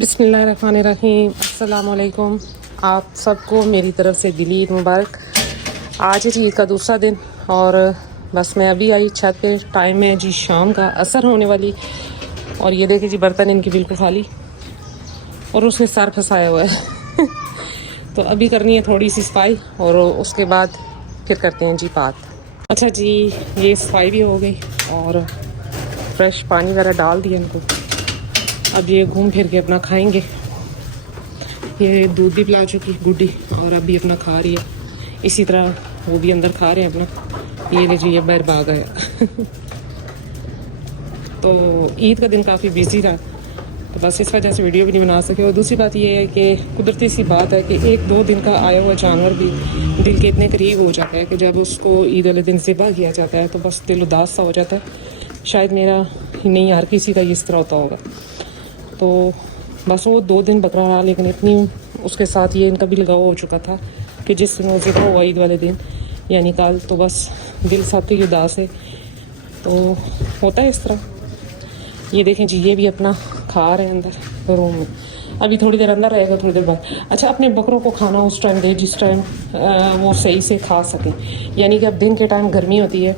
बिस्मिल्लाहिर्रहमानिर्रहीम। अस्सलामुअलैकुम। आप सबको मेरी तरफ़ से दिली ईद मुबारक। आज है जी ईद का दूसरा दिन और बस मैं अभी आई छत पे। टाइम है जी शाम का, असर होने वाली। और ये देखिए जी बर्तन इनकी बिल्कुल खाली और उसने सर फंसाया हुआ है तो अभी करनी है थोड़ी सी सफाई और उसके बाद फिर करते हैं जी बात। अच्छा जी, ये सफाई भी हो गई और फ्रेश पानी वगैरह डाल दिया इनको। अब ये घूम फिर के अपना खाएंगे। ये दूध भी पिला चुकी गुड्डी और अभी अपना खा रही है। इसी तरह वो भी अंदर खा रहे हैं अपना। ये लीजिए ये बाहर भाग आया तो ईद का दिन काफ़ी बिजी रहा तो बस इस वजह से वीडियो भी नहीं बना सके। और दूसरी बात ये है कि कुदरती सी बात है कि एक दो दिन का आया हुआ जानवर भी दिल के इतने करीब हो जाता है कि जब उसको ईद वाले दिन ज़िबा किया जाता है तो बस दिल उदास सा हो जाता है। शायद मेरा ही नहीं, हर किसी का इस तरह होता होगा। तो बस वो 2 दिन बकरा रहा, लेकिन इतनी उसके साथ ये इनका भी लगाव हो चुका था कि जिस दिन वो ज़िबा हुआ ईद वाले दिन यानी कल, तो बस दिल साथ ही उदास है। तो होता है इस तरह। ये देखें जी ये भी अपना खा रहे हैं अंदर रूम में। अभी थोड़ी देर अंदर रहेगा, थोड़ी देर बाद। अच्छा, अपने बकरों को खाना उस टाइम दे जिस टाइम वो सही से खा सकें। यानी कि अब दिन के टाइम गर्मी होती है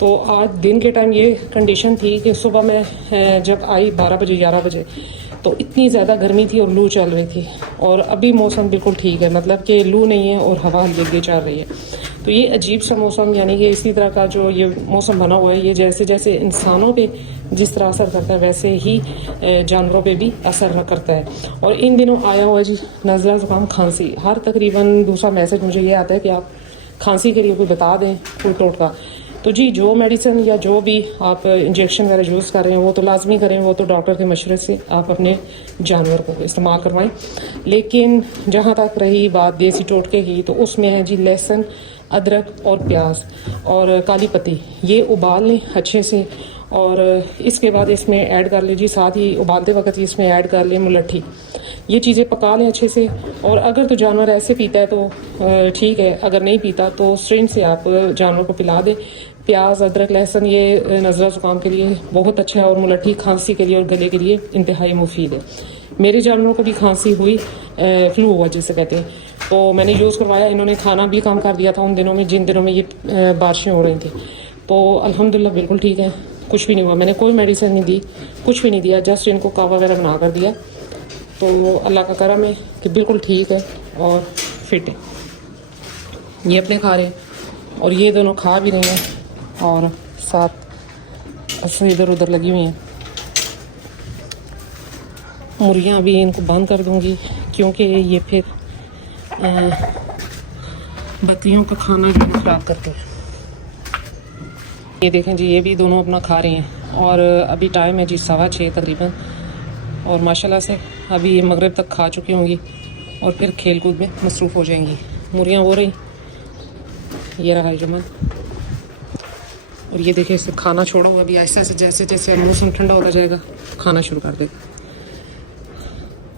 तो आज दिन के टाइम ये कंडीशन थी कि सुबह में जब आई 12 बजे 11 बजे तो इतनी ज़्यादा गर्मी थी और लू चल रही थी। और अभी मौसम बिल्कुल ठीक है, मतलब कि लू नहीं है और हवा हल्की चल रही है। तो ये अजीब सा मौसम, यानी कि इसी तरह का जो ये मौसम बना हुआ है, ये जैसे जैसे इंसानों पे जिस तरह असर करता है वैसे ही जानवरों पे भी असर करता है। और इन दिनों आया हुआ जी नज़ला ज़ुकाम खांसी। हर तकरीबन दूसरा मैसेज मुझे ये आता है कि आप खांसी के लिए कोई बता दें कोई टोटका। तो जी जो मेडिसिन या जो भी आप इंजेक्शन वगैरह यूज़ कर रहे हैं वो तो लाजमी करें, वो तो डॉक्टर के मशवरे से आप अपने जानवर को इस्तेमाल करवाएं। लेकिन जहाँ तक रही बात देसी टोटके की, तो उसमें है जी लहसुन, अदरक और प्याज और काली पत्ती, ये उबाल लें अच्छे से। और इसके बाद इसमें ऐड कर लें जी, साथ ही उबालते वक्त ही इसमें ऐड कर लें मुलट्ठी। ये चीज़ें पका लें अच्छे से। और अगर तो जानवर ऐसे पीता है तो ठीक है, अगर नहीं पीता तो सिरिंज से आप जानवर को पिला दें। प्याज, अदरक, लहसुन ये नज़ला ज़ुकाम के लिए बहुत अच्छा है और मुलट्ठी खांसी के लिए और गले के लिए इंतहाई मुफीद है। मेरे जानवरों को भी खांसी हुई, फ्लू हुआ जिसे कहते हैं, तो मैंने यूज़ करवाया। इन्होंने खाना भी कम कर दिया था उन दिनों में जिन दिनों में ये बारिशें हो रही थी। तो अल्हम्दुलिल्लाह बिल्कुल ठीक है, कुछ भी नहीं हुआ। मैंने कोई मेडिसिन नहीं दी, कुछ भी नहीं दिया, जस्ट इनको कावा वगैरह बना कर दिया। तो अल्लाह का करम है कि बिल्कुल ठीक है और फिट है। ये अपने खा रहे हैं और ये दोनों खा भी रहे हैं और साथ ऐसे इधर उधर लगी हुई हैं। मुर्गियाँ भी इनको बंद कर दूंगी क्योंकि ये फिर बकरियों का खाना जो खराब करते हैं। ये देखें जी ये भी दोनों अपना खा रहे हैं और अभी टाइम है जी 6:15 तकरीबन। और माशाल्लाह से अभी ये मगरिब तक खा चुकी होंगी और फिर खेल कूद में मसरूफ़ हो जाएंगी। मुर्गियाँ हो रही, ये रहा जमन। और ये देखिए इसे खाना छोड़ो, अभी ऐसा से जैसे जैसे मौसम ठंडा होता जाएगा खाना शुरू कर देगा।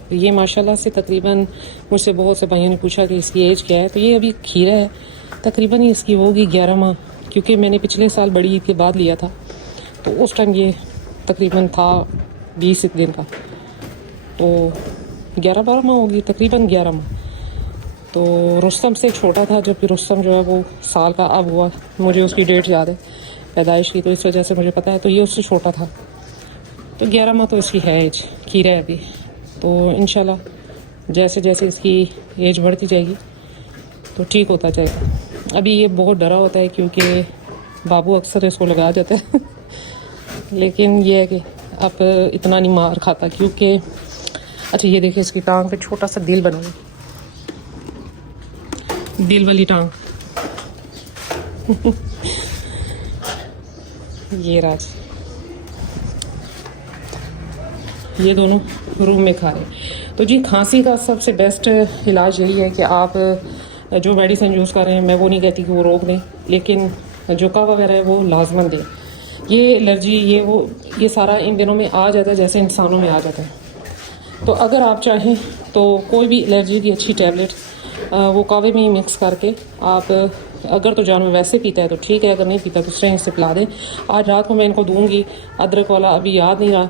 तो ये माशाल्लाह से तकरीबन मुझसे बहुत से भाइयों ने पूछा कि इसकी एज क्या है, तो ये अभी खीरा है। तकरीबन ही इसकी होगी 11 माह, क्योंकि मैंने पिछले साल बड़ी ईद के बाद लिया था तो उस टाइम ये तकरीबन था 20 दिन का। तो 11-12 माह होगी, तकरीबन 11 माह। तो रुस्तम से छोटा था, जबकि रुस्तम जो है वो साल का अब हुआ। मुझे उसकी डेट याद है पैदाइश की, तो इस वजह से मुझे पता है। तो ये उससे छोटा था, तो 11 माह तो इसकी है एज, खीरा है अभी। तो इंशाल्लाह जैसे जैसे इसकी एज बढ़ती जाएगी तो ठीक होता जाएगा। अभी ये बहुत डरा होता है क्योंकि बाबू अक्सर इसको लगा जाता है लेकिन ये है कि अब इतना नहीं मार खाता क्योंकि अच्छा ये देखिए इसकी टांग पे छोटा सा दिल बना हुआ, दिल वाली टांग ये राज। ये दोनों रूम में खा रहे। तो जी खांसी का सबसे बेस्ट इलाज यही है कि आप जो मेडिसिन यूज़ कर रहे हैं, मैं वो नहीं कहती कि वो रोक दें, लेकिन जो कावा वगैरह है वो लाजमन दें। ये एलर्जी ये सारा इन दिनों में आ जाता है जैसे इंसानों में आ जाता है। तो अगर आप चाहें तो कोई भी एलर्जी की अच्छी टैबलेट वो कावे में ही मिक्स करके आप, अगर तो जानवर वैसे पीता है तो ठीक है, अगर नहीं पीता तो सिरिंज से पिला दें। आज रात को मैं इनको दूंगी अदरक वाला, अभी याद नहीं रहा,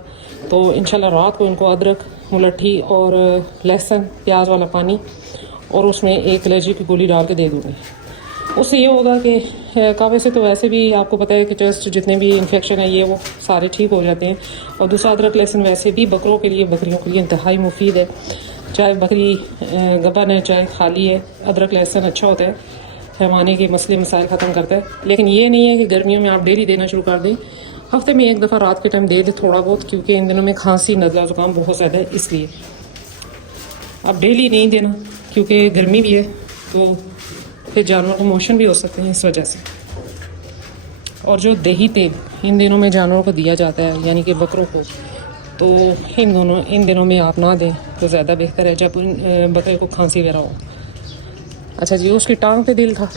तो इंशाल्लाह रात को इनको अदरक मुलट्ठी और लहसुन प्याज वाला पानी और उसमें एक एलर्जी की गोली डाल के दे दूँगी। उससे ये होगा कि कावे से तो वैसे भी आपको पता है कि चेस्ट जितने भी इन्फेक्शन है ये वो सारे ठीक हो जाते हैं। और दूसरा अदरक लहसुन वैसे भी बकरियों के लिए इंतहाई मुफीद है। चाहे बकरी गबन है चाहे खाली है, अदरक लहसुन अच्छा होता है, पैमाने के मसले मसाइल ख़त्म करता है। लेकिन ये नहीं है कि गर्मियों में आप डेली देना शुरू कर दें, हफ्ते में एक दफ़ा रात के टाइम दे दें थोड़ा बहुत, क्योंकि इन दिनों में खांसी नज़ला ज़ुकाम बहुत ज़्यादा है, इसलिए अब डेली नहीं देना क्योंकि गर्मी भी है तो फिर जानवर को मोशन भी हो सकते हैं इस वजह से। और जो दही तेल इन दिनों में जानवरों को दिया जाता है यानी कि बकरों को, तो इन दिनों में आप ना दें तो ज़्यादा बेहतर है जब बकरे को खांसी वगैरह हो। अच्छा जी, उसकी टांग पे दिल था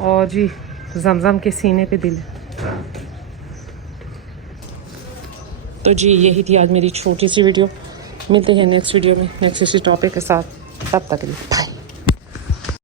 और जी जमजम के सीने पे दिल। तो जी यही थी आज मेरी छोटी सी वीडियो। मिलते हैं नेक्स्ट वीडियो में नेक्स्ट इसी टॉपिक के साथ, तब तक के लिए बाय।